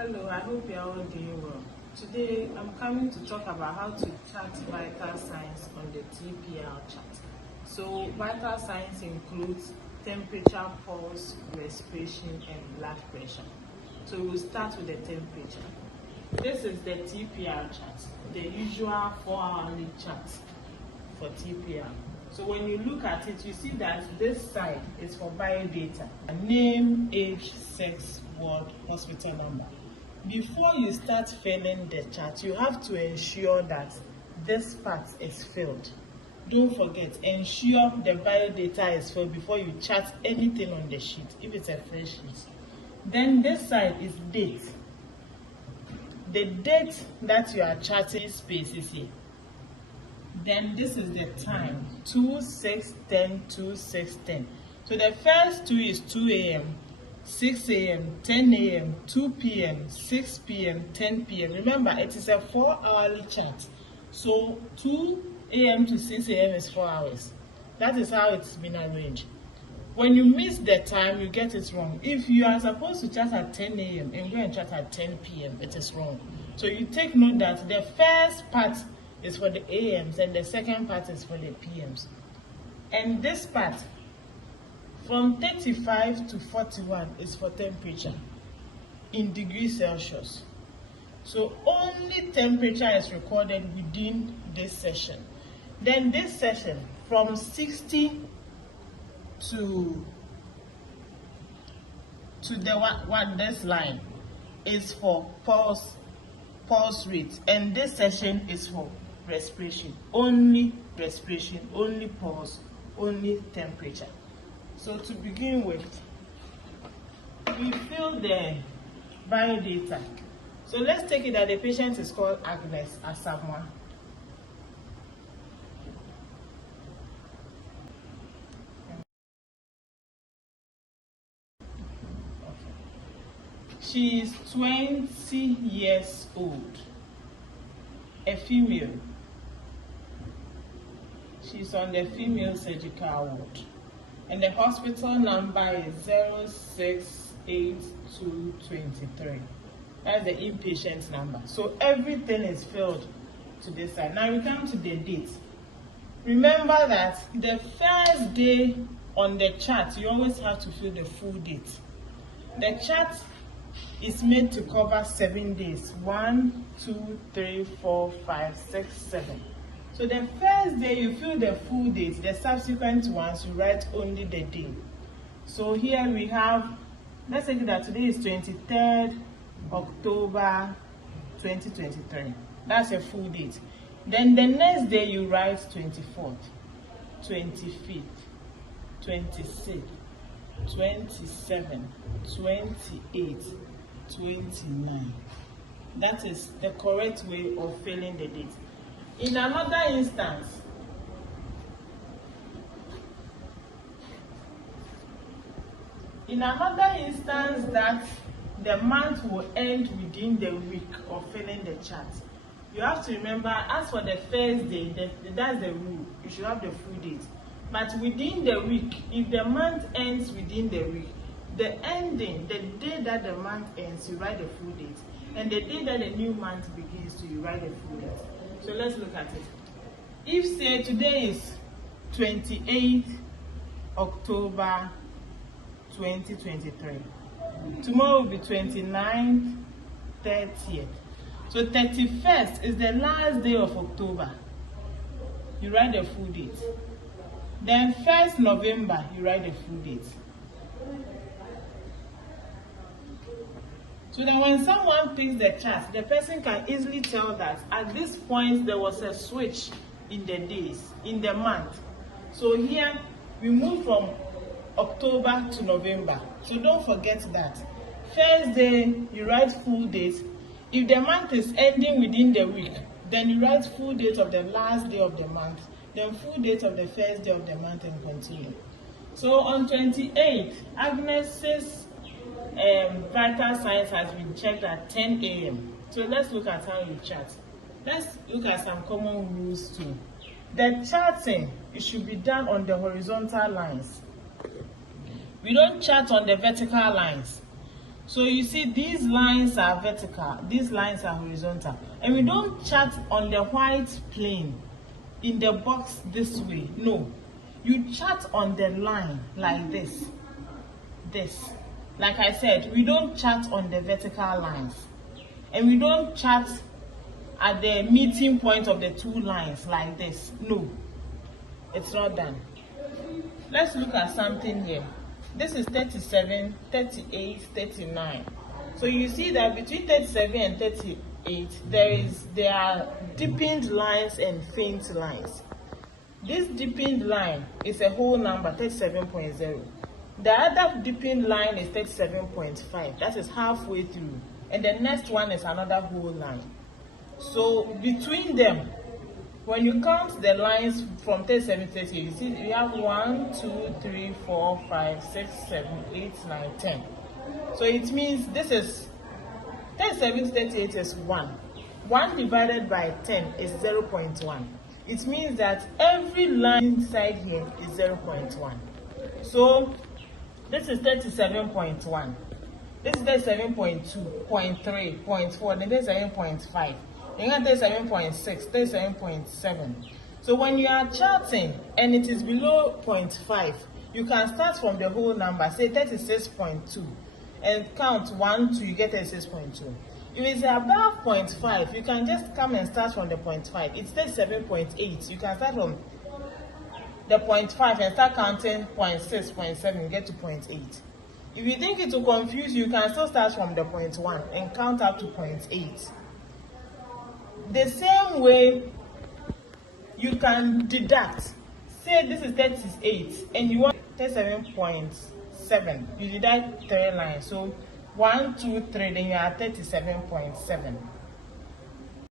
Hello, I hope you are all doing well. Today, I'm coming to talk about how to chart vital signs on the TPR chart. So, vital signs includes temperature, pulse, respiration, and blood pressure. So, we'll start with the temperature. This is the TPR chart, the usual 4-hourly chart for TPR. So when you look at it, you see that this side is for biodata. Name, age, sex, ward, hospital number. Before you start filling the chart, you have to ensure that this part is filled. Don't forget, ensure the biodata is filled before you chart anything on the sheet, if it's a fresh sheet. Then this side is date. The date that you are charting space is here. Then this is the time, 2, 6, 10, 2, 6, 10. So the first two is 2 a.m., 6 a.m., 10 a.m., 2 p.m., 6 p.m., 10 p.m. Remember, it is a 4-hourly chart. So 2 a.m. to 6 a.m. is 4 hours. That is how it's been arranged. When you miss the time, you get it wrong. If you are supposed to chart at 10 a.m. and go and chart at 10 p.m., it is wrong. So you take note that the first part is for the AMs and the second part is for the PMs. And this part, from 35 to 41 is for temperature in degrees Celsius. So only temperature is recorded within this session. Then this session, from 60 to this line is for pulse rate, and this session is for respiration, only pulse, only temperature. So to begin with, we fill the biodata. So let's take it that the patient is called Agnes Asamoah. She is 20 years old, a female. She's on the female surgical ward. And the hospital number is 068-223. That's the inpatient number. So everything is filled to this side. Now we come to the date. Remember that the first day on the chart, you always have to fill the full date. The chart is made to cover 7 days. 1, 2, 3, 4, 5, 6, 7. So the first day you fill the full date, the subsequent ones you write only the day. So here we have, let's say that today is 23rd October 2023. That's a full date. Then the next day you write 24th, 25th, 26th, 27, 28, 29. That is the correct way of filling the date. In another instance, that the month will end within the week of filling the chart, you have to remember, as for the first day, that's the rule. You should have the full date. But within the week, if the month ends within the week, the ending, the day that the month ends, you write the full date. And the day that the new month begins, you write the full date. So let's look at it. If, say, today is 28th October 2023, tomorrow will be 29th, 30th. So 31st is the last day of October. You write the full date. Then 1st November, you write the full date. So that when someone picks the chart, the person can easily tell that at this point there was a switch in the days, in the month. So here we move from October to November. So don't forget that. First day you write full date. If the month is ending within the week, then you write full date of the last day of the month, then full date of the first day of the month, and continue. So on 28th, Agnes's vital signs has been checked at 10 a.m. So let's look at how you chart. Let's look at some common rules too. The charting, it should be done on the horizontal lines. We don't chart on the vertical lines. So you see these lines are vertical, these lines are horizontal. And we don't chart on the white plane in the box this way. No. You chart on the line like this. This. Like I said, we don't chart on the vertical lines. And we don't chart at the meeting point of the two lines like this. No. It's not done. Let's look at something here. This is 37, 38, 39. So you see that between 37 and 38, there are deepened lines and faint lines. This deepened line is a whole number, 37.0. The other deepened line is 37.5. That is halfway through. And the next one is another whole line. So between them, when you count the lines from 37 to 38, you see we have 1, 2, 3, 4, 5, 6, 7, 8, 9, 10. So it means this is 37 to 38 is 1. 1 divided by 10 is 0.1. It means that every line inside here is 0.1. So this is 37.1. This is 37.2, 0.3, 0.4, then 37.5. You got 37.6, 37.7. So when you are charting and it is below 0.5, you can start from the whole number, say 36.2, and count 1, 2, you get 36.2. If it's above 0.5, you can just come and start from the 0.5. It's 37.8. You can start from the 0.5 and start counting 0.6, 0.7, get to 0.8. If you think it will confuse you, you can still start from the 0.1 and count up to 0.8. The same way you can deduct. Say this is 38 and you want 37.7. You deduct 3 lines. So 1, 2, 3, then you are 37.7.